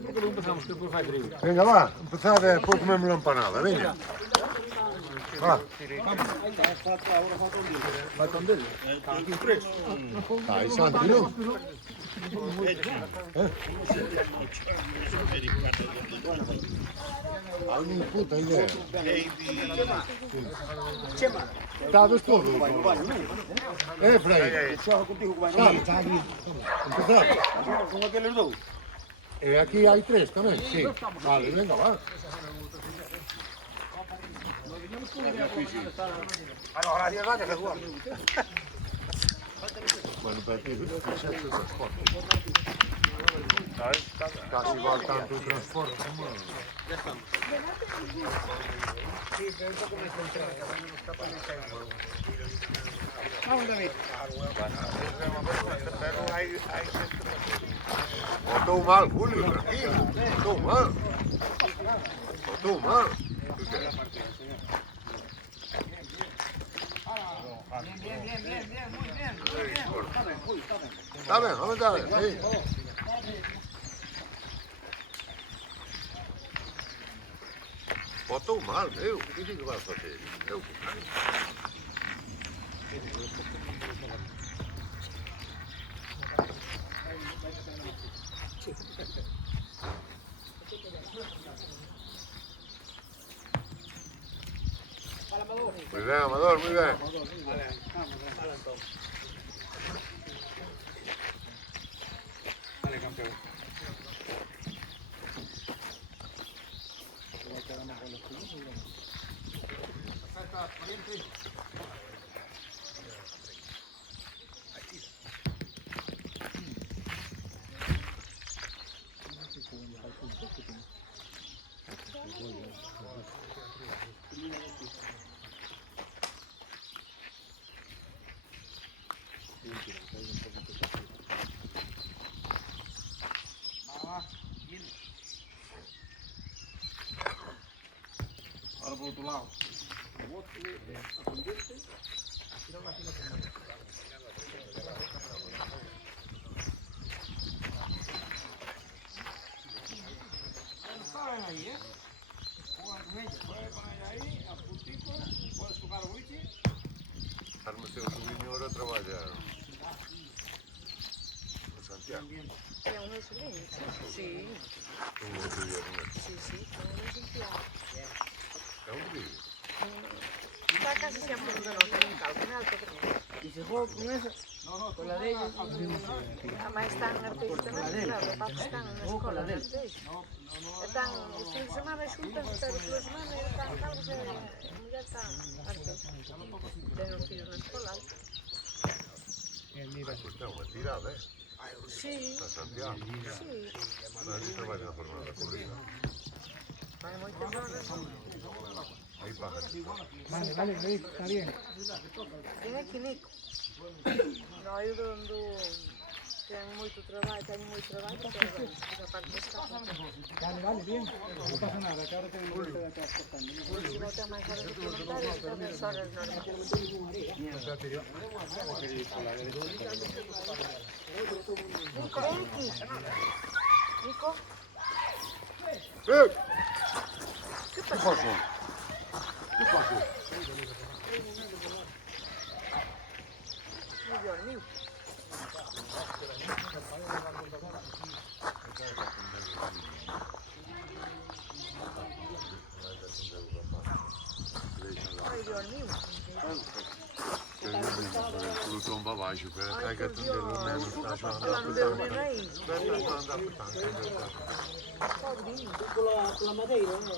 porque lo empezamos, que depois vai frío. Venga, va, empezad e depois comemos a empanada, veña. Va. Falta un dele. Aquí tres. Aí, Santi, non? Hai ni puta idea. Estades todos? Frei? Está aquí. Empezad. Con aqueles dous. E aquí hai tres tamén, sí. Vale, venga, va. Bueno, pero ti fixaste o transporte. Casi igual tanto o transporte como... Vamos, David. Botou mal, Julio, tranquilo. Botou mal. Botou mal. Bien, muy bien. Está ben, vamos a ver, sí. Botou mal, meu. O que vai fazer? Eu que Muy bien, Amador, muy bien. Vale, campeón. Ahora por otro lado. Saben ahí, ¿eh? Juegan con ella, juegan con ella ahí, a puntito, puedes tocar o bici. Arme teu sobrinho ahora traballa en Santiago. É um excelente. Sim. Un outro día con él. Sí, é un exemplar. É un vídeo. Está casi sempre no local, final, ¿Y se juega con esa? Con la de ellos. además están artistas, claro, os papos están na escola de artistas. Están os fins de semana xuntas, pero pola semana están calvos e a muller está artista. Ten os fillos na escola. Isto é unha tirada, eh? Sí, Para Santiago. sí. Nadie traballa na jornada corrida. Hai moitas horas. Aí pagan. Vale, David, está bien. Ten aquí Nico. No, eu donde ten moito traballo, pero esa parte está. Vale, bien. No pasa nada, que ahora tenemos que estar acá cortando. Se non ten máis horas de comentarios, ten as horas normales. Nico, ven aquí. Nico, Que que pasa? pasou? Que pasou? Moi dormiu. Ai, dormiu. Pelo tromba abaixo, pera, que atender o neno, está já Ela não deu nem aí. Está a andar por tanto. Pobrinho. Pela madeira, ¿no?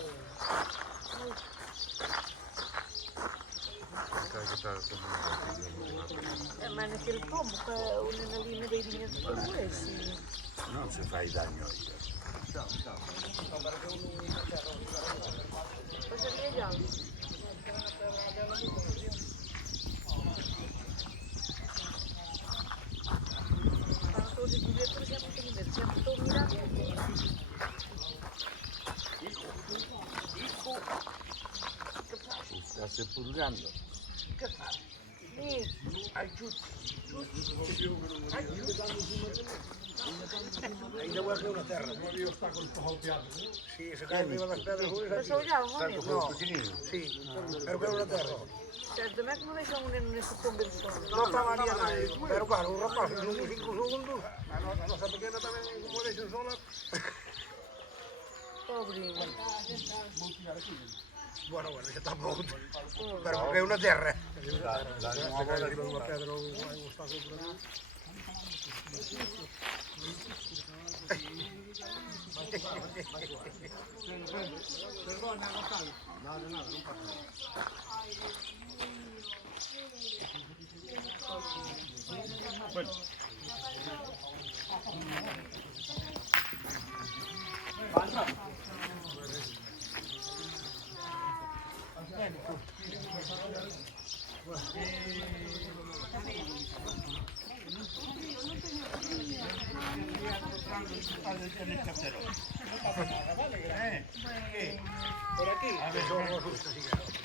Mas naquele pombo, que o neno ali na beirinha do pombo é assim. Non se fai daño a ella. Pois havia já. Para todos os dias, por exemplo, tenho medo. Sempre estou a mirar. Está se purgando. Nico. Ainda igual que una terra. Sí, se cae arriba das pedras. Mas olhavam, ao menos. No, sí, pero que é unha terra. Certo, não é que não deixam um neno nesse tombo de sono. Non estaba ali a nadie, pero claro, os rapaces non 5 segundos, a nosa pequena tamén como deixan sola. Pobrinho. Bueno, xa tampouco, pero porque é unha terra. Se cae arriba dunha pedra ou un obstáculo por ali.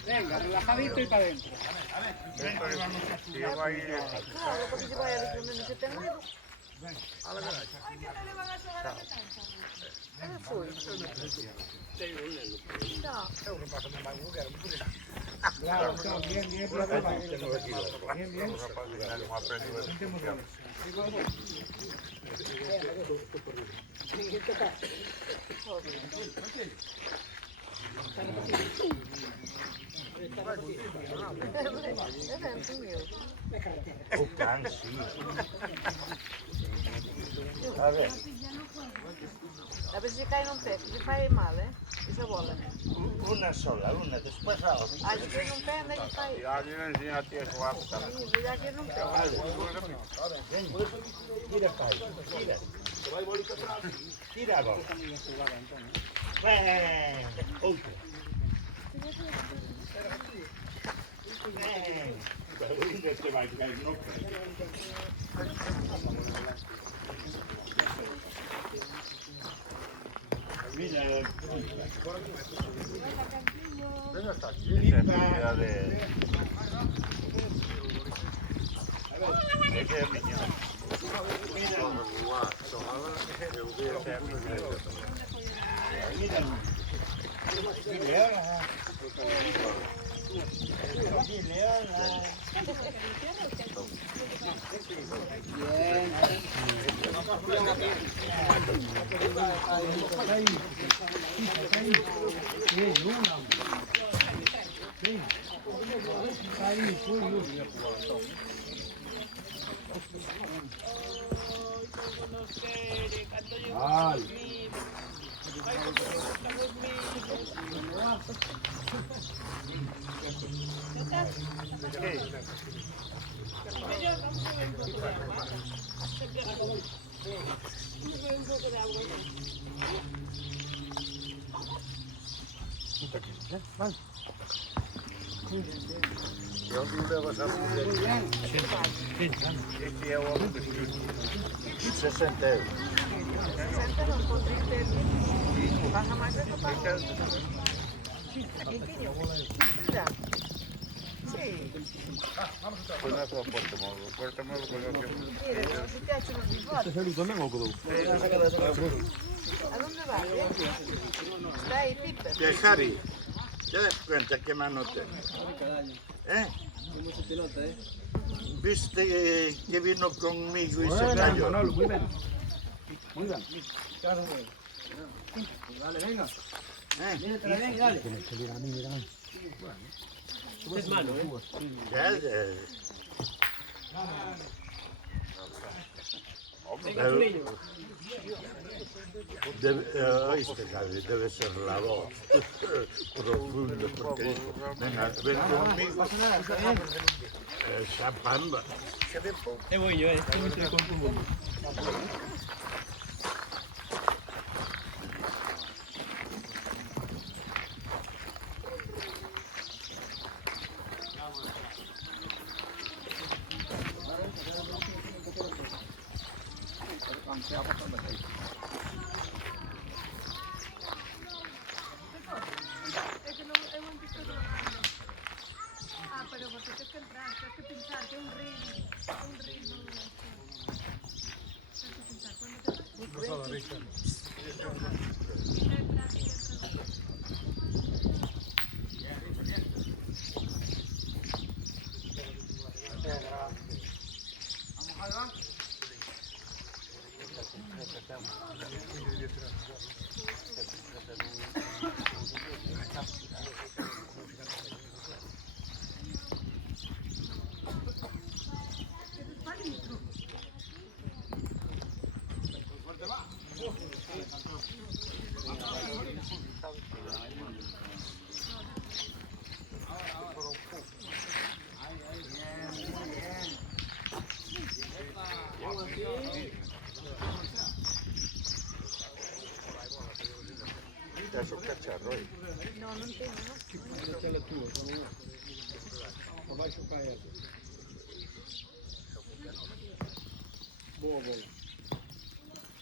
Venga, relajadito y para adentro. Claro, porque se vai ali que o neno se ten medo. Foi. Não. É un rapazo máis mago que era, non podía. Claro, claro, bien, bien, bien, bien. É vento meu. O can, sì. A ver se cai num pé, que faz mal, essa bola. Una sola, una, después la otra. Aí cai num pé, onde é que cai? Ya, yo le enseño a ti a jugar. Sim, cuidado que num pé. Tira, Pai, tira. Tira a bola. Outra. Este vai cair no pé. Mira, Ven hasta aquí. sensibilidad de... Ese es niño. Eu não devo achar que este é o homem que 60 euros. 60 non con 30 euro. Paga máis do que paga. Quintinho. Mira. Sí. Pues no puedo puerto nuevo con lo que... Mira, non si piace non mi importa. A dónde vai? Stai, Pippe. ¿Qué, Harry? ¿Te das cuenta qué mano tienes? ¿Eh? ¿Viste que vino conmigo y se cayó? Muy bien. Muy bien. Dale, venga. ¿Eh? Dale, dale. Ya, oíste, Harry, debe ser la voz profunda, porque dijo, venga, ven conmigo. Chapamba. voy yo, estoy muy con tu mundo. Pero você tem que entrar, tem que pensar, tem um rio. Tem um rio. Tem que pensar, quando te Adesso cacciarlo. No, non tengo, no? Questa è la tua, sono io. Ma vai su paese. Boa bola.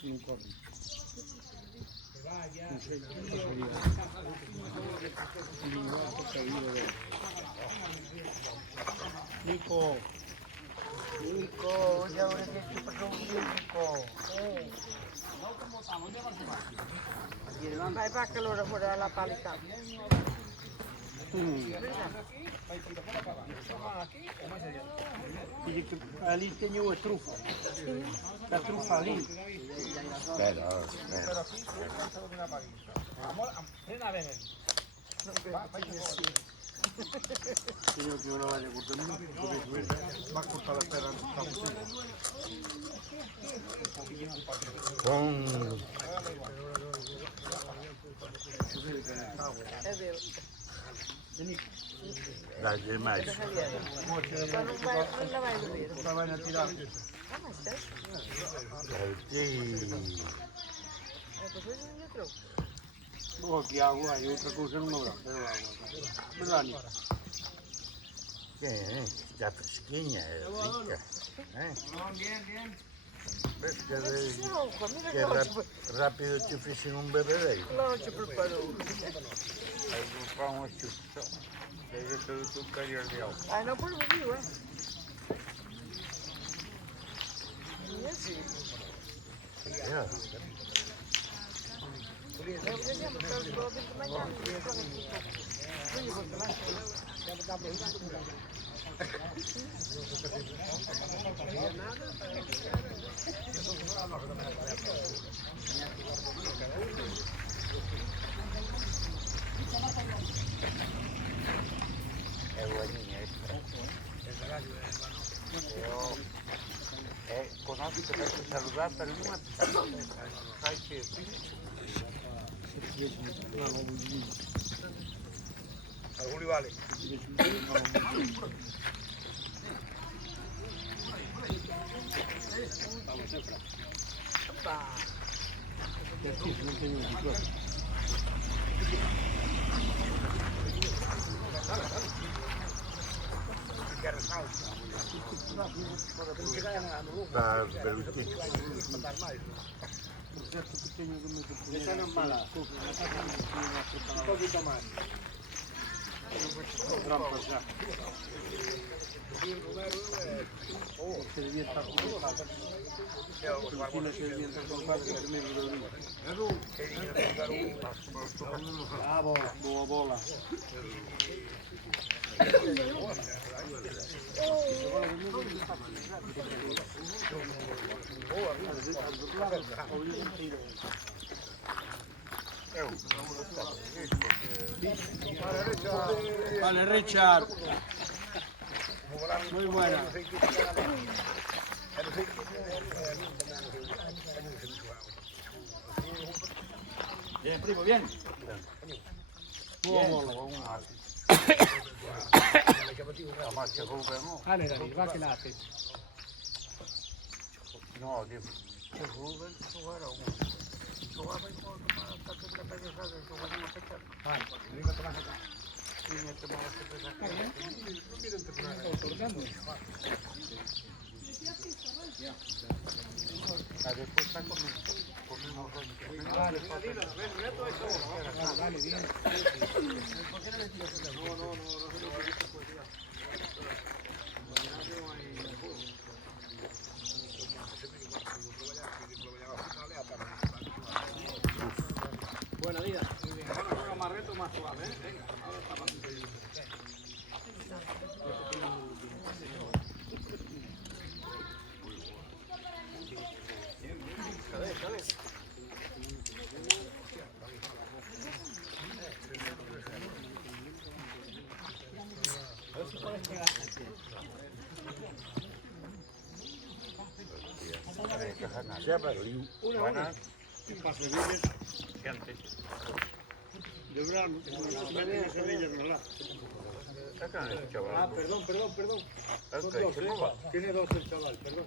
Non corri. Non sei Nico. Nico, ya ahora que te pasó un Nico. Vai para que allora fuori dalla palità. Ali tenho a trufa. A trufa ali. Spera, spera. Tenho que una valla cortando. Va a cortar la pera. Con... È vero. Dai, del mais. Ma non la vai a vedere. La vai a tirare. Ah, ma stesso. Sì. Per questo non io trovo. Oh, che acqua, hai altra cosa non avrà. Però acqua. Brani. Sta freschina, è ricca. Perché No, qua mi che rapido ci feci un beverei. lo ci preparo. Famo tutto. Sei detto tu carriere. Ah, no, poi lo dico, Io sì. Vediamo se lo devo mangiare. Quindi posso lasciare. È buonina, conosco per salutare per una sai che Algún vale. Non tenho di qua. sta bellissimo. Questa non mala. Un po' di domani. Troppo già. Se diventa complicato. Se diventa complicato per me lo dico. Bravo, buona bola. Vale, Richard. Muy buena. Bien, primo, bien. Buona bola. Ale, dai, va che late. No, c'è Ruben, guarda un más suave, ¿eh? Venga, ahora para adelante. Siapa liu? Mana? De verano, las semillas no las. Sacan el chaval. Ah, perdón. Son Okay, dos, ¿cómo va? Tiene dos el chaval, perdón.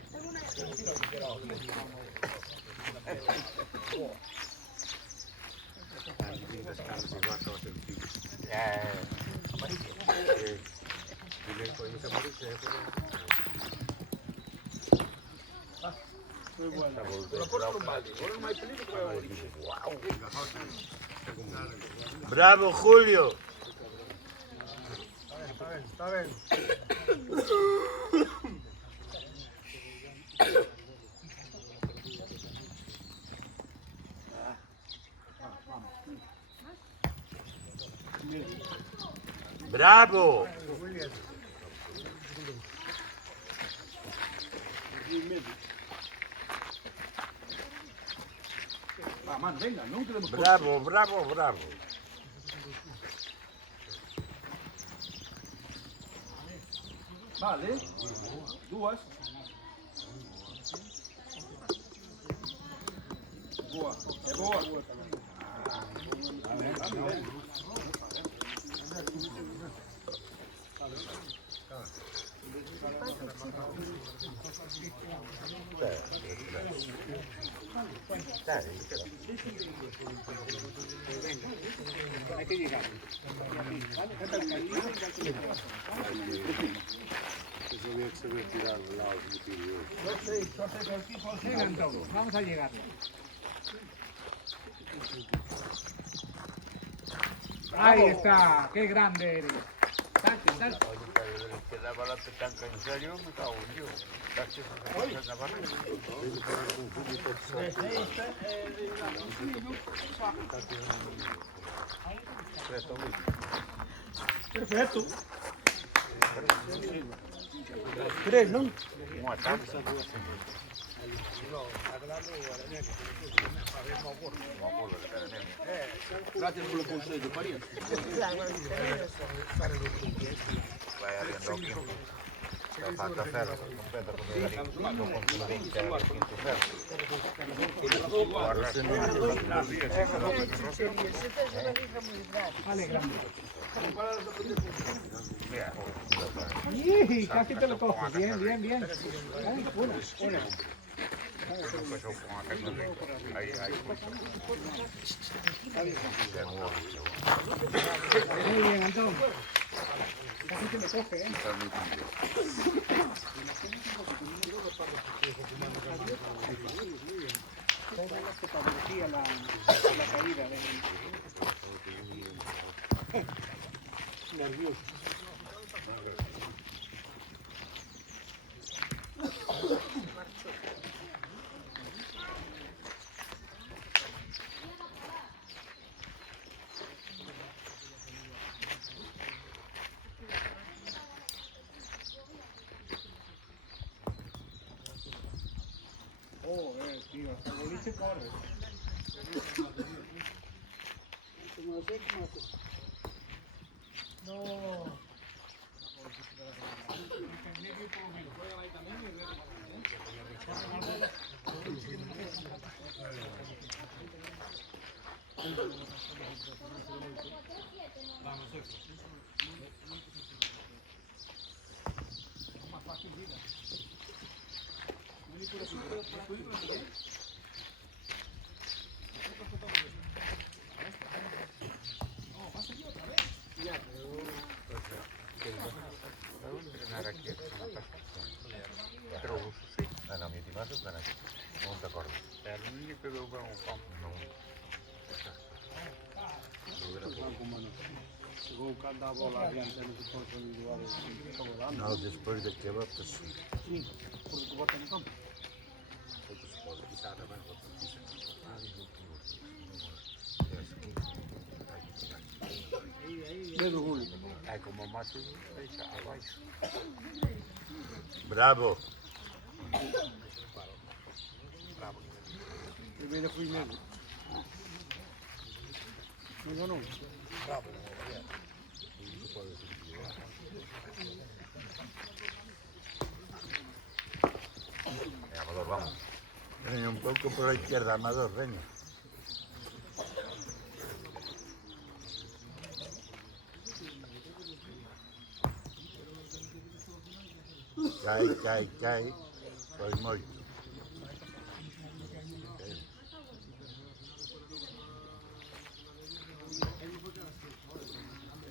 Muy bueno. Bravo, Julio. Está bien. Bravo. Va, man, venga, no tenemos Bravo, bravo, bravo. Vale. Duas. Boa. É boa. Hay que llegar. Yo sé que aquí consigan todo. Vamos a llegar. Ahí está, qué grande eres. Salte, salte. Que daba la petanca en serio, me cago en Dios. Casi se en la barriga. Perfecto. Tres, ¿no? Un ataque. Gracias por el consejo, pariente. Vai havendo aqui. Falta ferro, completa com o garimpo, com o 20, era o quinto ferro. Agora se não Vale, grande. Casi te lo cojo. Bien, bien, bien. Una. empezó con aquel ahí. Muy bien, Antón. Casi te lo coge, ¿eh? Que favorecía la caída de nervioso. Tío, hasta el boliche corre. No. Non t'accordo. L'unico che devo fare un po'. Chegou cá, dá a bola adiante, não se pode individuar o Não, depois da quebra, pues sí. Sim, porque bota no campo. Outros podem pisar também, outros pisam. como mate, deixa abaixo. Bravo. Primeiro fui mesmo. Me enganou. Amador, vamos. Veña un pouco por a izquierda, Amador, veña. Cai. Foi moito.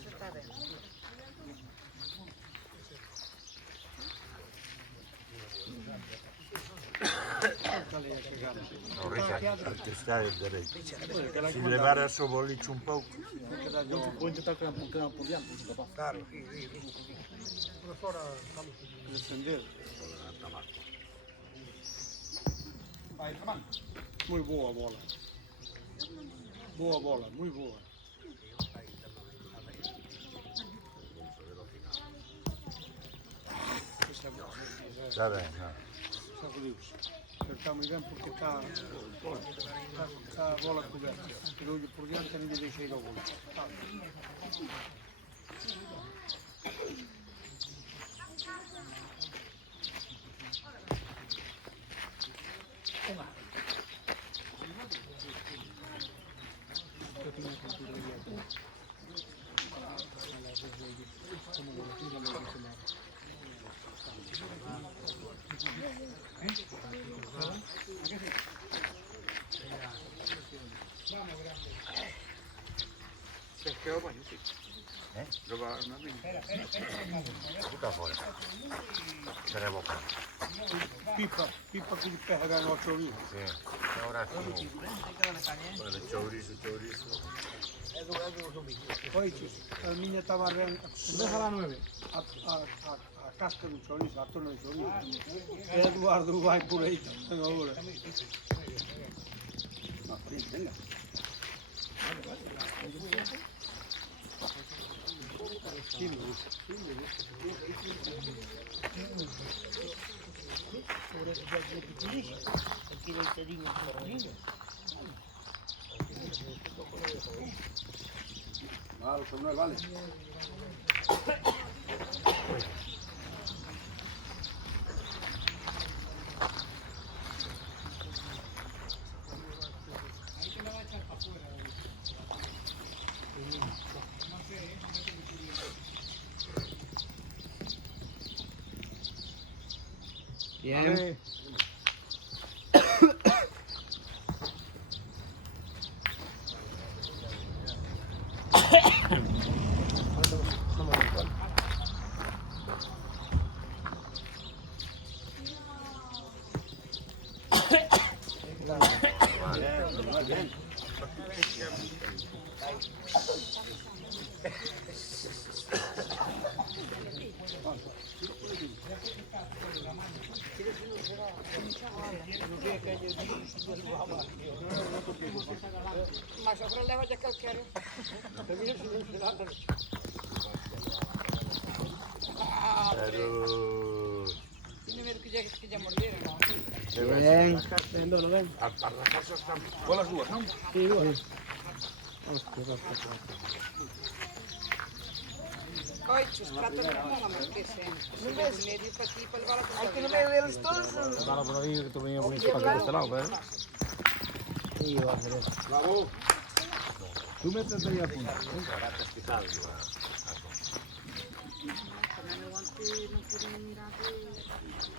Xa está ben. No, Richard, aquí está el derecho. Si levaras o boliche un pouco. Vou intentar quedar por diante, se capaz. Claro, sí. Por fora, vamos. Defender. Vai, comando. Muy boa bola. Boa bola, muy boa. Está ben, non? Sacudiu-se. Está moi ben porque está a bola coberta. Tirou-lhe por diante e non lle deixei ir ao gol. Puta fora. Será boca. Pipa que lhe pega no chouriço. Sí. Ahora sí. Bueno, chouriço. Oiches, a miña estaba ben. Deja la 9. A casca do chouriço, a tona do chouriço. E Eduardo vai por aí tamén agora. Venga. Claro, son 9, vale. Bien. Mas agora leva de aquele que era. Pero... Tiene medo que ya mordiera, ¿no? Bien. Ven, ven. As casas están... Bolas dúas, non? Sí, bueno. Coiches, trata de non a marquese. Non ves? Medio para ti, para levar a tu. Hai que no medio deles todos. Dale por ahí que tú venías bonito para que este lado, ¿ves? Sí, va a hacer eso. Bravo. Tú métete ahí a punto. Tamén eu antes non pude mirar que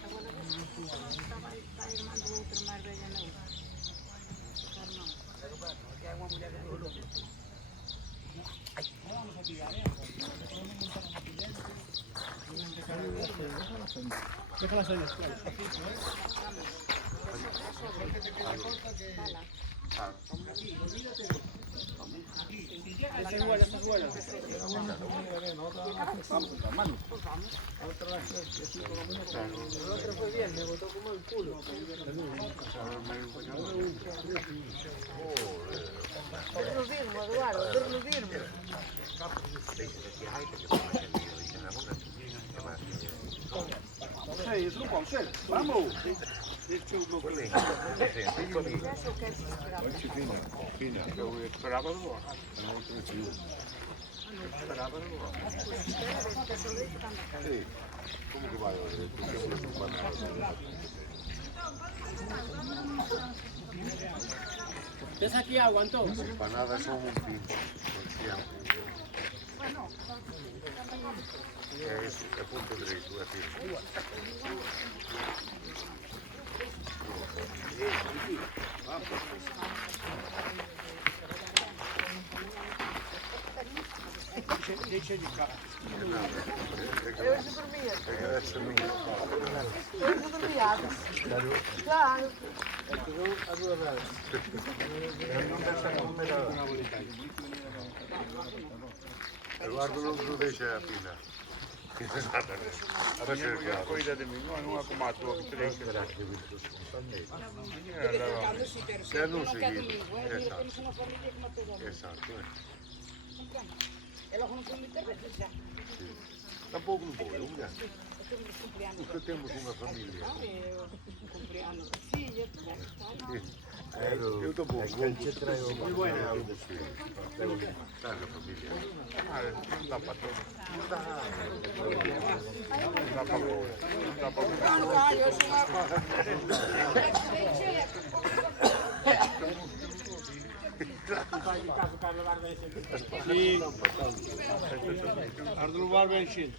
agora estaba a irmã do outro máis bella non. Non. Que é unha muller de todo. Déjala salir. Esta es buena, esta es buena. El otro fue bien, me botó como el culo. Derrudirme, Eduardo, derrudirme. José, vamos. Deixa o meu Quelli, colega. senti, quelli. Adesso che si sperava. Fina, io speravo di buono. Non c'è più. Speravo di buono. Sì. Comunque vai a vedere, perché quello sono banale. Pensa aqui água, então. Empanadas son un pincho, por siempre. Es punto derecho, es decir. Deixa de cá. Hoje dormia. Adesso mi Hoje dormia. Claro. Eduardo non lo dice a fine. Adesso cuida di me, non ha come tu che te Se non seguito. Esatto. E logo não foi muito bem, já. Tampouco non vuoi, un gatto. Porque temos unha familia. Cumpleaños da filha, Eu tampouco vou. Muy bueno. Está na familia. non dà per tutto. Non dà Sì. Ardelo var ben şimdi.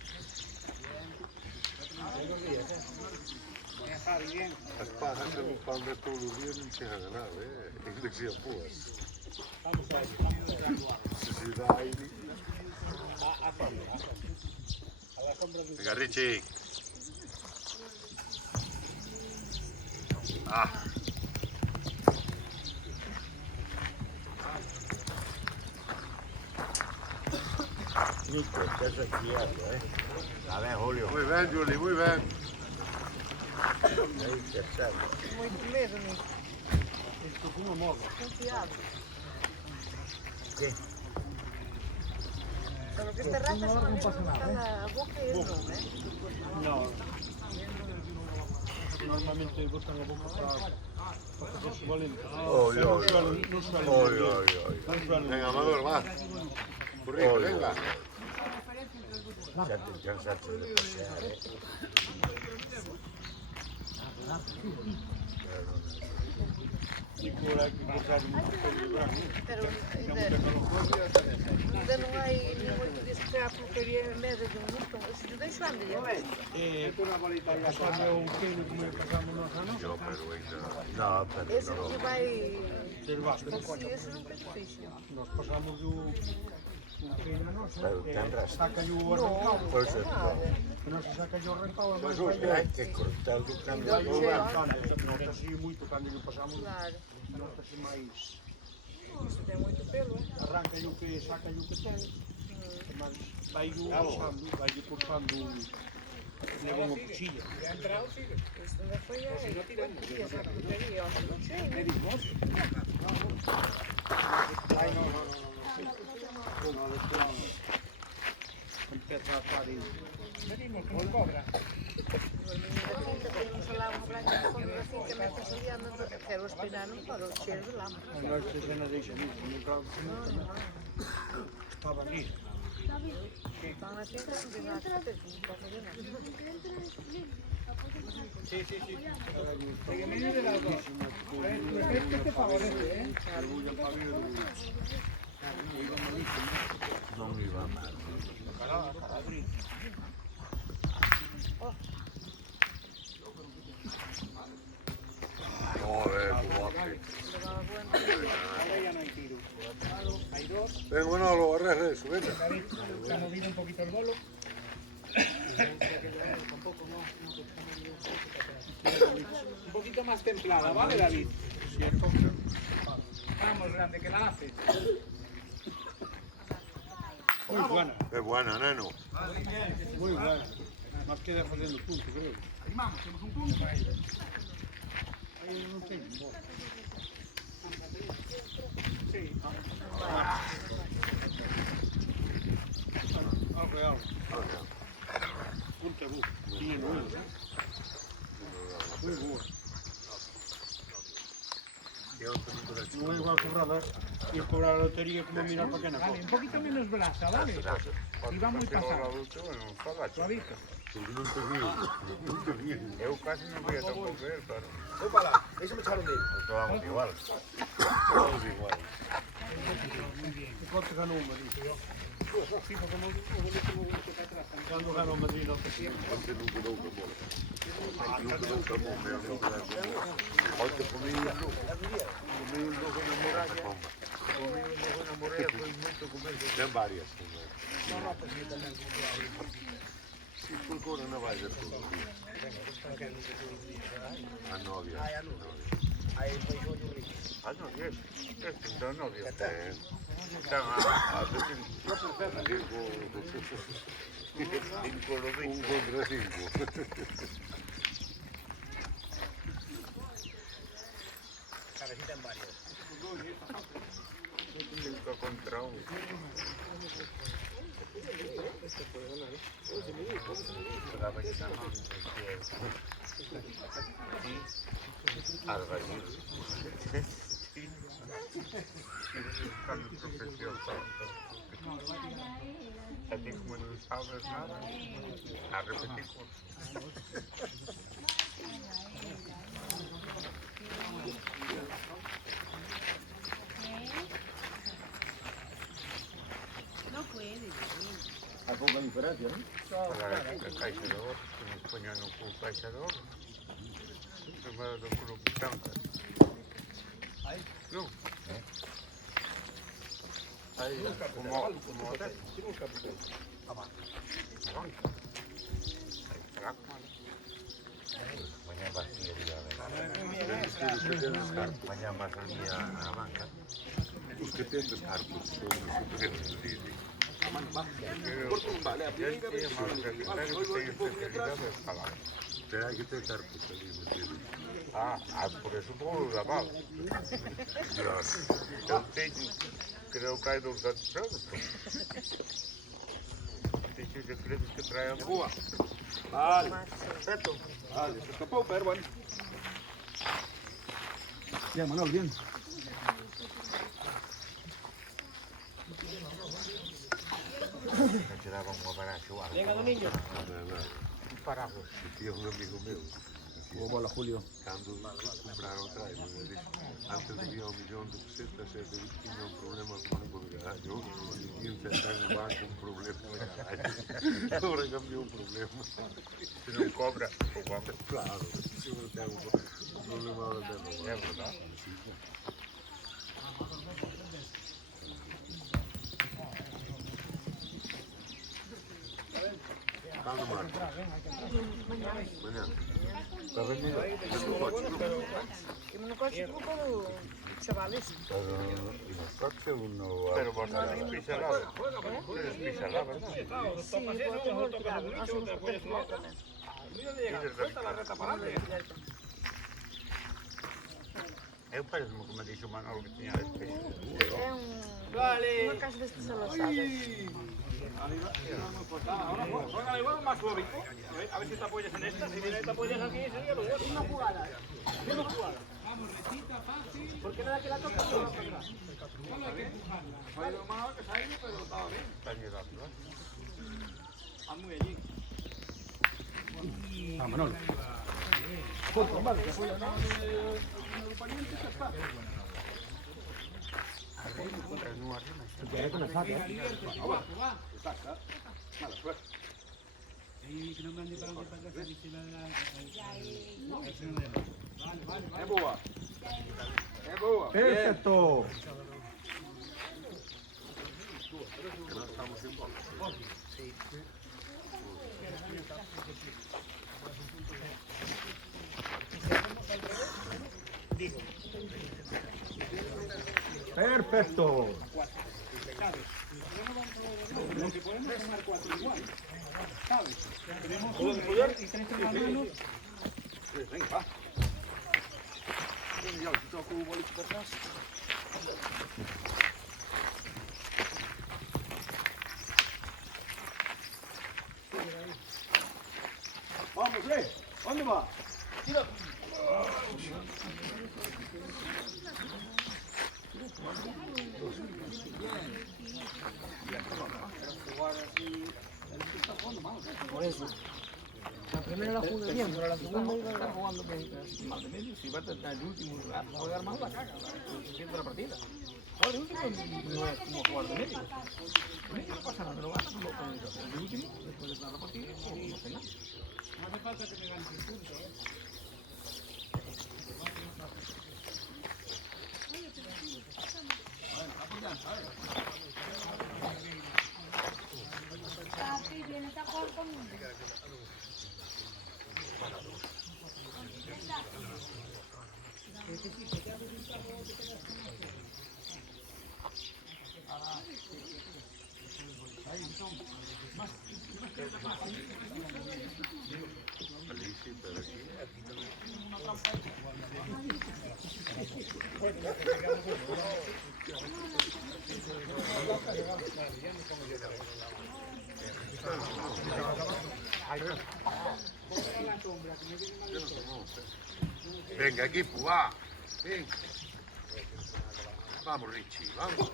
As pajas se lo pan de todos los días non chega de nada, Es que sea pues. Si dai. Venga, Richie. Ah. Nico, estás aquí algo, A ver, Julio. Muy bien, Julie, muy bien. Ahí que está. Muito medo nisso. Estou com uma moda. Confiado. ¿Qué? Solo que esta raza se maneja a boca y el no, ¿eh? Não. Normalmente botam a boca para fazer-se valente. Oy, oy, oy. Não suelen Oy, oy, oy. Não suelen Venga, Amador, va. Burrito, venga. Ya te cansaste de pasear, E por aqui botar um branco. Pero ainda não há muito disso que há porcaria média de minuto. Se te deixo andar, Só é um pequeno como é que passamos nós, não? Yo, pero ainda. No, pero esse no. que vai. Ter basta. Se esse não tem difícil. Nós passamos o pequeno, não Pero sei. tendrás. Saca-lhe o arrancado. Por eso no. Não se saca-lhe o arrancado. Mas Mas hoje Hay que cortarlo cuando vai lo o vean. arrancado. Nota-se muito quando lhe passamos. Claro. Nota-se mais. Isso tem muito pelo, hein? Arranca-lhe o que, saca-lhe o que tem. Mas vai-lhe cortando. Leva uma cuchilha. Isso ainda foi aí. Quantos dias a porcaria? Não sei, né? Começa a farinha. Temos lá uma branca quando assim que metes ali andando. Quero aspirar, não pode, o cheiro de lama. Nós não deixa nisso, nunca estava nisso. Estão assim, não tem nada que fazer, não pode fazer nada. No me iba mal. Vengo, no, lo agarré eso, venga. Se ha movido un poquito el bolo. Un poquito más templada, ¿vale, David? Vamos, grande, que la hace. Muy buena, Es buena, neno. muy buena. Más queda haciendo punto, creo. Animamos, temos un punto. Aí non tem bola. Sí. Algo é algo. Punta bu. Tinha no olho. No es igual cobrar la lotería como mirar para qué no. Vale, un poquito menos brasa, ¿vale? Y va muy pasado. Suavito. Eu casi no voy a comer, pero Opala, eso me echaron de él. vamos igual. Todos igual. ¿Cuánto ganó un Madrid? ¿Cuándo ganó Madrid? Oggi pomeriggio con muraglia. Pomeriggio con muraglia, poi molto come ben varia. Si ancora non vai per tutto. A novia. Ah no, questo è un novio. Un contracinco. Cabecita en varios. Nunca contra uno. Albañil. Buscando profesión. Así como no sabes nada, a repetir cosas. Hay poca diferencia, ¿no? Agora, a caixa de oro, que nos poñan no cu caixa de oro. Primeiro do clube branca. Non? Aí, como hotel. Mañana vas a ir mañana vas a ir a la banca. Os que têm cargos son os pequenos líderes. Terá que ter cargos ali metidos. Por eso puedo lavar. Eu tenho, creo que hay dos atrasados. Tenho segredos que traem boa. Vale, perfecto. Vale, se escapó, pero bueno. Bien, Manuel, bien. Me tiraban un aparato. Venga, don niño. Un paraguas. Tinha un amigo meu. Hola, Julio. Cando compraron trailer, antes debía 1.000.000 de pesetas e tinha un problema con o carallo. E un centavo no banco, un problema de carallo. Agora cambiou un problema. Se non cobra, o banco, claro, se non ten un problema de terra. É verdade? Cando marca? Mañana. Está vendido. E no coche grupo do chavales. Los coches uno... Pero vos sabés pisarla, ¿verdad? Pisarla, ¿verdad? Sí, igual tengo el tirado. Así no se puede tirar tamén. Eu parece como me dixo o Manolo que tiña este. É unha caixa destes alosadas. Ahora igual más suavito. A ver si te apoyas en esta. Si te apoyas aquí, sería lo bueno. Una jugada. Vamos, recita, fácil. Porque nada que la toca no va para atrás. Solo hay que empujarla. Fue lo malo que se ha ido, pero estaba bien. Está ayudando, ¿no? Haz muy allí. Ah, Manuel. Foto, vale, que fue la Venga, liberto, va. Que no me ande para adelante para atrás, dice Vale. Es boa. Es boa. Perfecto. Perfecto. Lo que podemos tomar 4 igual, ¿sabes? Tenemos uno y 3 en las manos. Venga, va. Ya, si toco un bolito para atrás. Vamos, ¿dónde va? Tira. Por eso. La primera la jugué bien, pero la segunda iba a estar jugando bien. Más de medio, si va a estar el último lugar, puede dar más la caga, siempre la partida. Jugar de último no es como jugar de medio. De medio no pasa nada, no ganas, no pones el último, después de dar la partida, no hace nada. No hace falta que te ganes el punto, ¿eh? Venga, equipo, va. Venga. Vamos, Richie, vamos.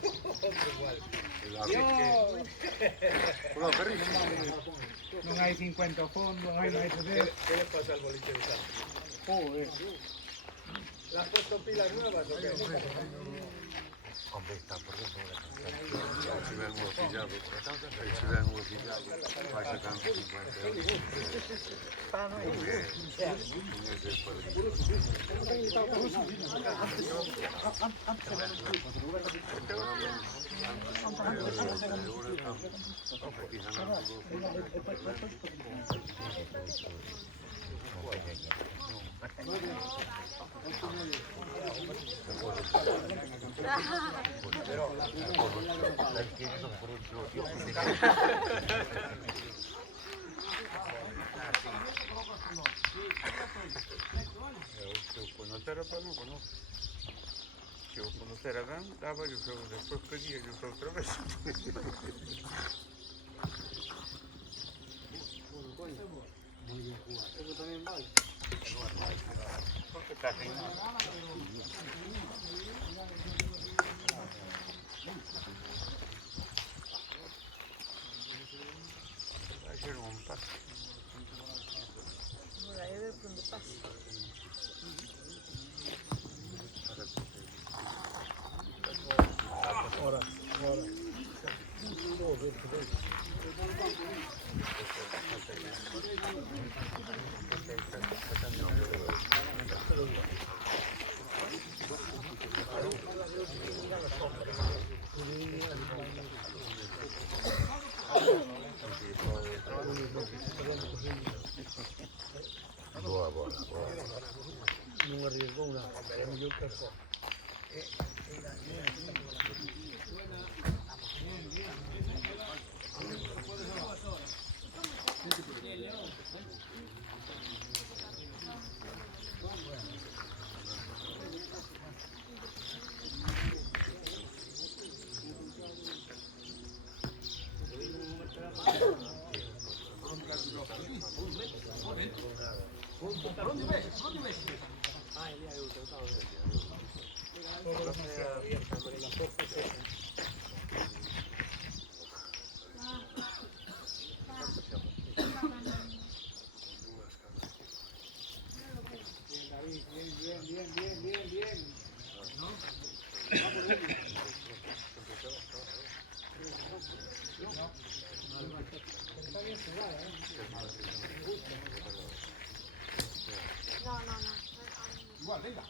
Cuidado, Richie. Non hai 50 fondos, non hai nada de ¿Qué le pasa al boliche de sal? joder. ¿Le has puesto pilas nuevas o qué? Hombre, está por dentro de la casa. Si ven uno pillado, si ven uno pillado, va sacando 50 euros. Muy bien. Ese es padre. Conocer a Pablo, conozco. Si yo conocer a Dan, daba yo solo, después pedía yo solo otra vez. Eso también vale. Porque casi nada. Va a ser un paso. Mira, ahí ver por dónde pasa. Non arriesgou nada, é mellor que só. No, no, no. Igual, venga.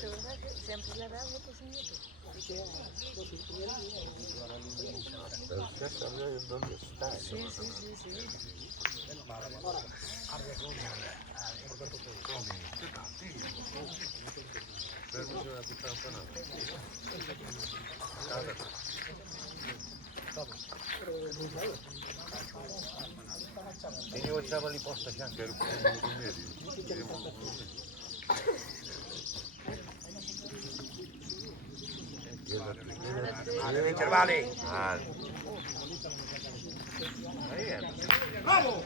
De verdad que sempre leva água para cima de tudo. Pero ya sabes dónde está. Sim, sim, sim, sim. Pero no se va a quitar un canal. Io c'avevo lì posto già. Quero que seja no remédio. Alle intervalli. Bravo!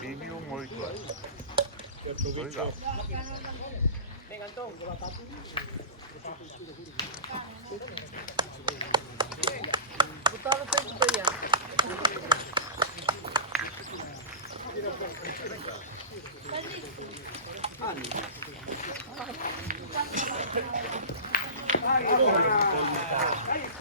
Vivi un molto. Legal. Botava feito baiano. Anni.